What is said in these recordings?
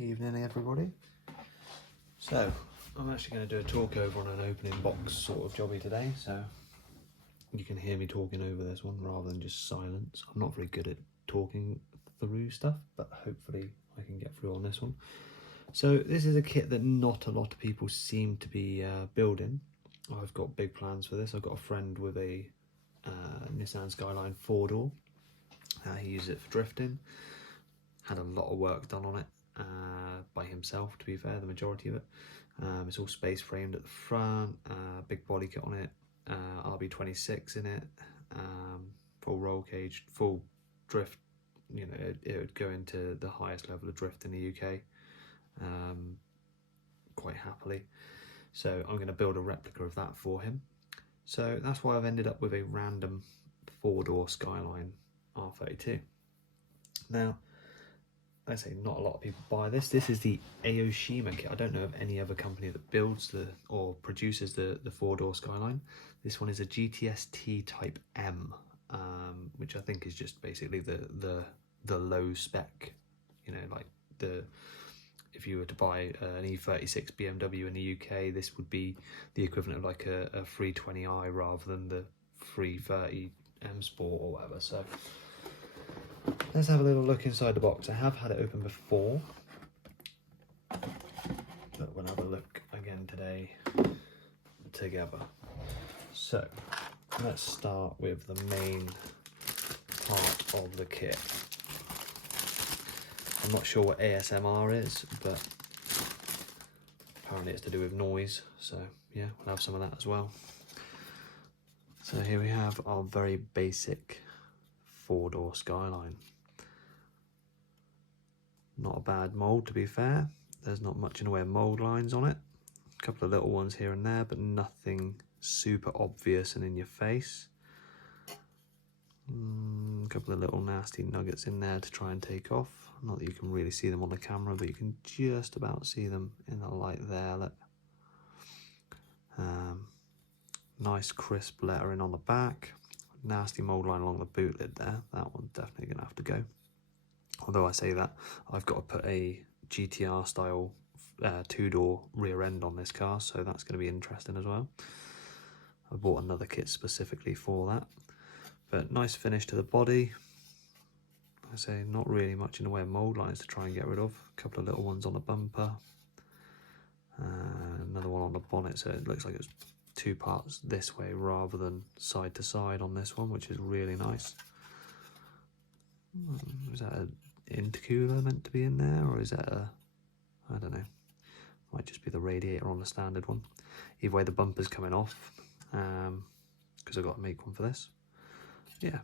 Evening everybody. So I'm actually going to do a talk over on an opening box sort of jobby today, so you can hear me talking over this one rather than just silence. I'm not very good at talking through stuff, but hopefully I can get through on this one. So this is a kit that not a lot of people seem to be building. I've got big plans for this. I've got a friend with a Nissan Skyline 4-door. He uses it for drifting. Had a lot of work done on it by himself, to be fair, the majority of it. It's all space framed at the front, big body kit on it, RB26 in it, full roll cage, full drift. You know, it would go into the highest level of drift in the UK quite happily. So I'm going to build a replica of that for him. So that's why I've ended up with a random 4-door Skyline R32. Now, I say not a lot of people buy this. This is the Aoshima kit. I don't know of any other company that builds or produces the 4-door Skyline. This one is a gts-t Type M, which I think is just basically the low spec. You know, like if you were to buy an E36 BMW in the UK, this would be the equivalent of like a 320i rather than the 330 M Sport or whatever. So let's have a little look inside the box. I have had it open before, but we'll have a look again today together. So let's start with the main part of the kit. I'm not sure what ASMR is, but apparently it's to do with noise. So yeah, we'll have some of that as well. So here we have our very basic 4-door Skyline. Not a bad mould, to be fair. There's not much in the way of mould lines on it. A couple of little ones here and there, but nothing super obvious and in your face. A couple of little nasty nuggets in there to try and take off. Not that you can really see them on the camera, but you can just about see them in the light there. Look. Nice crisp lettering on the back. Nasty mould line along the boot lid there. That one's definitely going to have to go. Although I say that, I've got to put a GTR style 2-door rear end on this car, so that's going to be interesting as well. I bought another kit specifically for that. But nice finish to the body. I say not really much in the way of mould lines to try and get rid of. A couple of little ones on the bumper. Another one on the bonnet, so it looks like it's 2 parts this way rather than side to side on this one, which is really nice. Is that an intercooler meant to be in there, or is that I don't know. Might just be the radiator on the standard one. Either way, the bumper's coming off because I've got to make one for this. Yeah,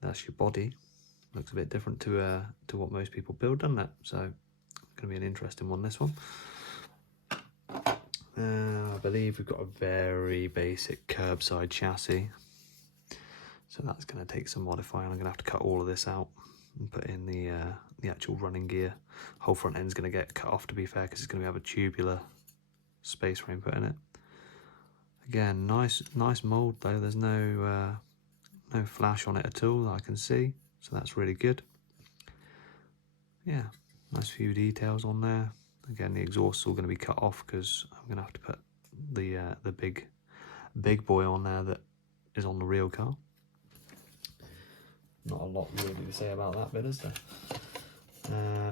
that's your body. Looks a bit different to what most people build, doesn't it? So going to be an interesting one, this one. I believe we've got a very basic curbside chassis, so that's going to take some modifying. I'm going to have to cut all of this out and put in the actual running gear. Whole front end's going to get cut off, to be fair, because it's going to have a tubular space frame put in it. Again, nice mould though. There's no flash on it at all that I can see, so that's really good. Yeah, nice few details on there. Again, the exhaust's all going to be cut off because I'm going to have to put the big boy on there that is on the real car. Not a lot really to say about that bit, is there?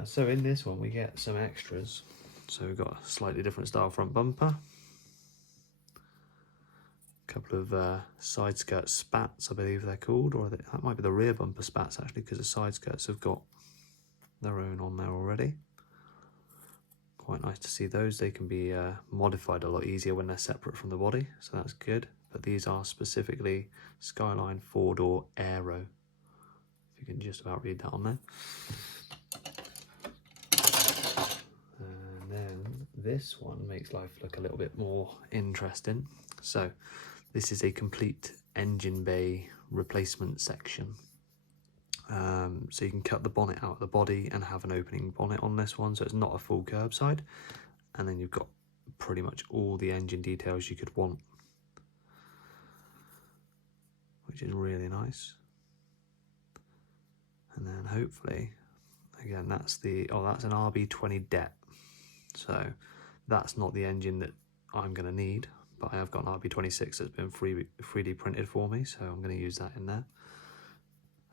So in this one we get some extras. So we've got a slightly different style front bumper. A couple of side skirt spats, I believe they're called, or that might be the rear bumper spats actually, because the side skirts have got their own on there already. Quite nice to see those. They can be modified a lot easier when they're separate from the body, so that's good. But these are specifically Skyline 4-door Aero. If you can just about read that on there. And then this one makes life look a little bit more interesting. So this is a complete engine bay replacement section. So you can cut the bonnet out of the body and have an opening bonnet on this one, so it's not a full curbside. And then you've got pretty much all the engine details you could want, which is really nice. And then hopefully, Again, that's the, oh, that's an RB20 det. So that's not the engine that I'm going to need, but I have got an RB26 that's been 3D printed for me, so I'm going to use that in there.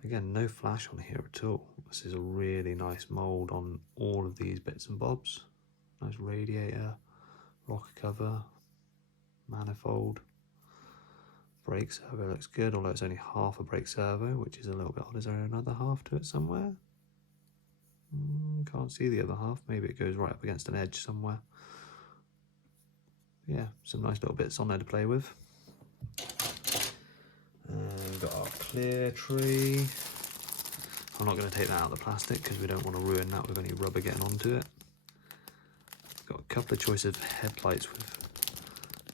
Again, no flash on here at all. This is a really nice mould on all of these bits and bobs. Nice radiator, rocker cover, manifold. Brake servo looks good, although it's only half a brake servo, which is a little bit odd. Is there another half to it somewhere? Can't see the other half. Maybe it goes right up against an edge somewhere. Yeah, some nice little bits on there to play with. We've got our clear tree. I'm not going to take that out of the plastic because we don't want to ruin that with any rubber getting onto it. Got a couple of choices of headlights with.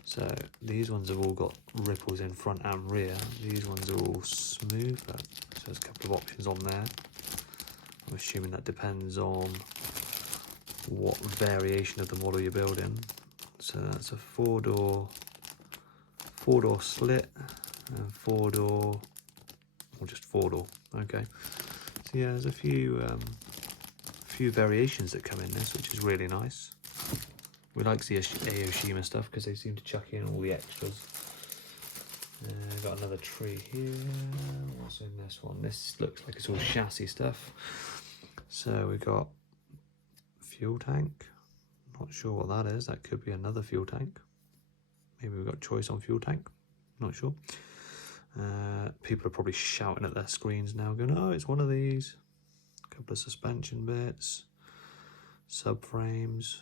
So these ones have all got ripples in front and rear. These ones are all smooth. So there's a couple of options on there. I'm assuming that depends on what variation of the model you're building. So that's a four-door slit and four-door, or just four-door. Okay. So yeah, there's a few variations that come in this, which is really nice. We like the Aoshima stuff because they seem to chuck in all the extras. Got another tree here. What's in this one? This looks like it's all chassis stuff. So we got fuel tank. Not sure what that is. That could be another fuel tank. Maybe we've got choice on fuel tank. Not sure. People are probably shouting at their screens now, going, "Oh, it's one of these." A couple of suspension bits, subframes.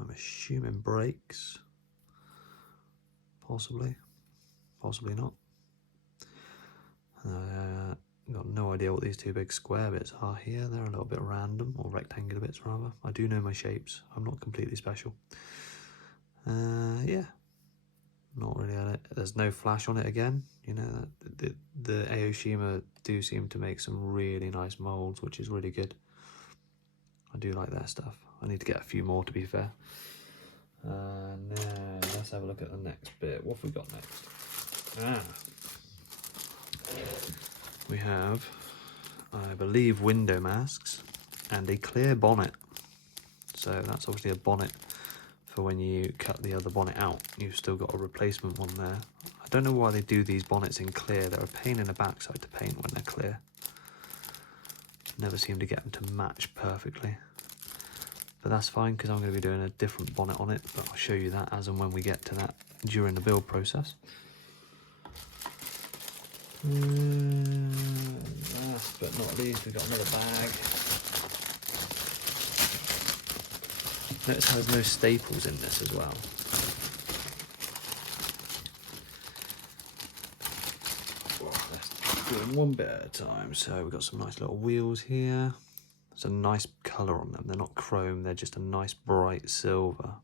I'm assuming brakes. Possibly not. Got no idea what these two big square bits are here. They're a little bit random, or rectangular bits rather. I do know my shapes. I'm not completely special. Yeah, not really on it. There's no flash on it again. You know, the Aoshima do seem to make some really nice molds, which is really good. I do like their stuff. I need to get a few more, to be fair. Now let's have a look at the next bit. What have we got next? We have, I believe, window masks and a clear bonnet. So that's obviously a bonnet for when you cut the other bonnet out. You've still got a replacement one there. I don't know why they do these bonnets in clear. They're a pain in the backside to paint when they're clear. Never seem to get them to match perfectly. But that's fine because I'm going to be doing a different bonnet on it, but I'll show you that as and when we get to that during the build process. Last but not least, we've got another bag. Notice how there's no staples in this as well. Let's do them one bit at a time. So we've got some nice little wheels here. There's a nice colour on them. They're not chrome, they're just a nice bright silver.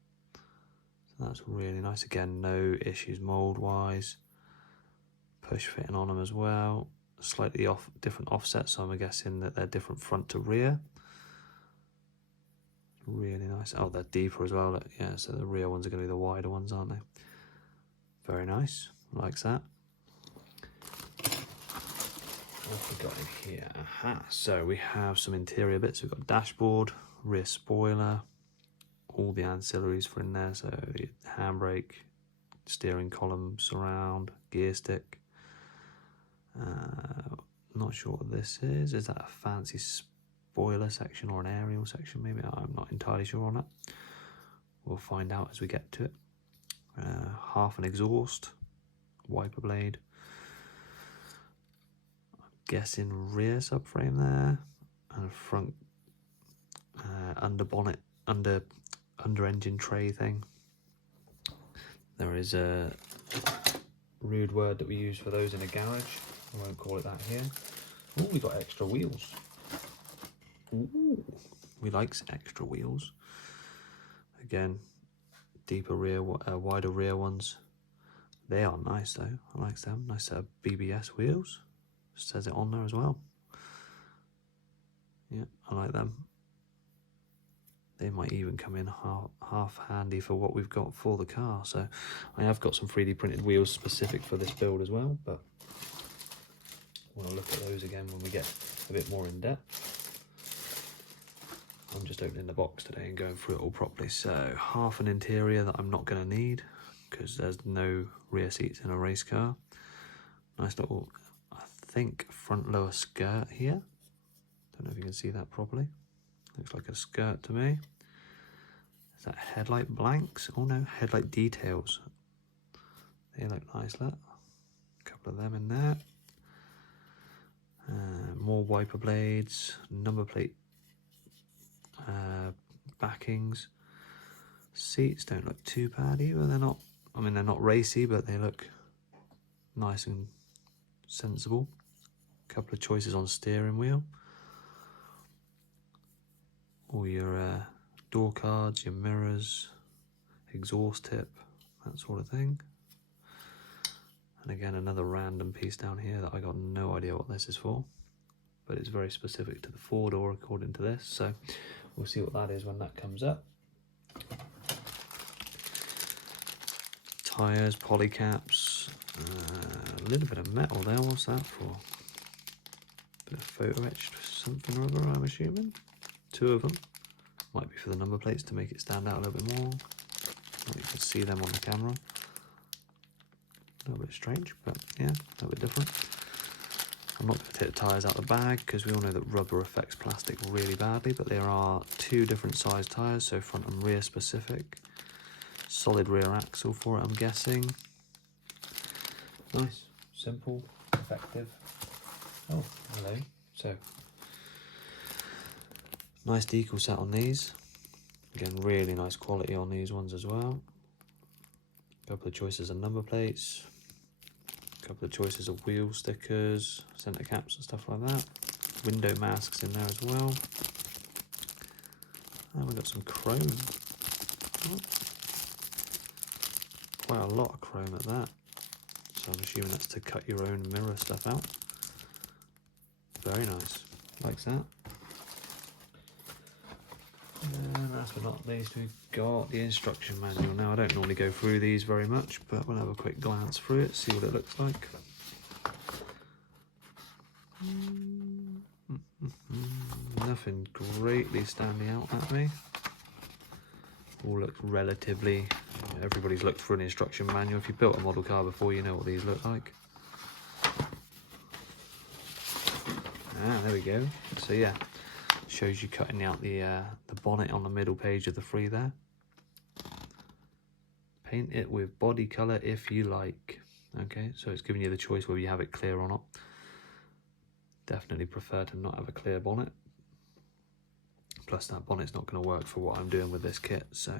So that's really nice. Again, no issues mould-wise. Push fitting on them as well. Slightly different offsets, so I'm guessing that they're different front to rear. Really nice. Oh, they're deeper as well. Yeah, so the rear ones are going to be the wider ones, aren't they? Very nice. Likes that. What have we got in here? Aha. So we have some interior bits. We've got dashboard, rear spoiler, all the ancillaries for in there. So the handbrake, steering column, surround, gear stick. Not sure what this is. Is that a fancy spoiler section or an aerial section? Maybe. I'm not entirely sure on that. We'll find out as we get to it. Half an exhaust, wiper blade. Guessing rear subframe there, and front under bonnet, under engine tray thing. There is a rude word that we use for those in a garage. I won't call it that here. Oh, we got extra wheels. Ooh, we like extra wheels. Again, deeper rear, wider rear ones. They are nice though. I like them. Nice set of BBS wheels. Says it on there as well. Yeah, I like them. They might even come in half handy for what we've got for the car. So I have got some 3D printed wheels specific for this build as well, but I want to look at those again when we get a bit more in depth. I'm just opening the box today and going through it all properly. So half an interior that I'm not going to need because there's no rear seats in a race car. Nice little, I think, front lower skirt here. Don't know if you can see that properly. Looks like a skirt to me. Is that headlight blanks? Oh no, headlight details. They look nice, look. A couple of them in there. More wiper blades, number plate backings. Seats don't look too bad either. They're not, I mean, they're not racy, but they look nice and sensible. A couple of choices on steering wheel. All your door cards, your mirrors, exhaust tip, that sort of thing. And again, another random piece down here that I got no idea what this is for, but it's very specific to the four-door according to this, so we'll see what that is when that comes up. Tyres, polycaps, a little bit of metal there, what's that for? Bit of photo etched something or other, I'm assuming. Two of them. Might be for the number plates to make it stand out a little bit more. You can see them on the camera. A little bit strange, but yeah, a little bit different. I'm not going to take the tyres out of the bag because we all know that rubber affects plastic really badly, but there are two different size tyres, so front and rear specific. Solid rear axle for it, I'm guessing. Nice, simple, effective. Oh, hello. So, nice decal set on these. Again, really nice quality on these ones as well. A couple of choices of number plates. A couple of choices of wheel stickers, centre caps and stuff like that. Window masks in there as well. And we've got some chrome. Oh. Quite a lot of chrome at that. So I'm assuming that's to cut your own mirror stuff out. Very nice. Likes that. And last but not least, we've got the instruction manual. Now, I don't normally go through these very much, but we'll have a quick glance through it, see what it looks like. Nothing greatly standing out at me. All looks relatively... Everybody's looked for an instruction manual. If you built a model car before, you know what these look like. Ah, there we go. So yeah. Shows you cutting out the bonnet on the middle page of the free there. Paint it with body colour if you like. Okay, so it's giving you the choice whether you have it clear or not. Definitely prefer to not have a clear bonnet. Plus that bonnet's not going to work for what I'm doing with this kit, so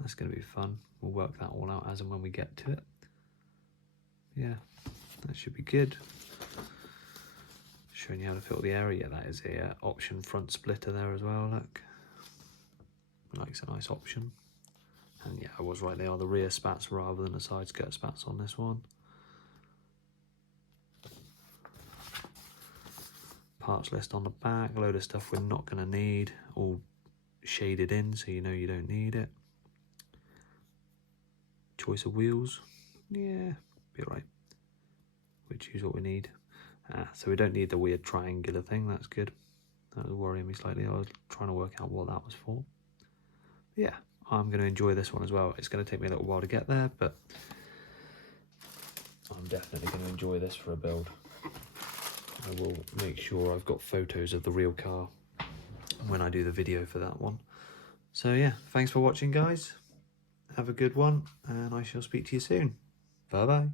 that's going to be fun. We'll work that all out as and when we get to it. Yeah, that should be good. Showing you how to fill the area. That is a option front splitter there as well, look. Likes a nice option. And yeah, I was right, they are the rear spats rather than the side skirt spats on this one. Parts list on the back, a load of stuff we're not going to need, all shaded in so you know you don't need it. Choice of wheels, yeah, be alright. We choose what we need. So we don't need the weird triangular thing, that's good. That was worrying me slightly, I was trying to work out what that was for. But yeah, I'm going to enjoy this one as well. It's going to take me a little while to get there, but I'm definitely going to enjoy this for a build. I will make sure I've got photos of the real car when I do the video for that one. So yeah, thanks for watching guys. Have a good one, and I shall speak to you soon. Bye bye.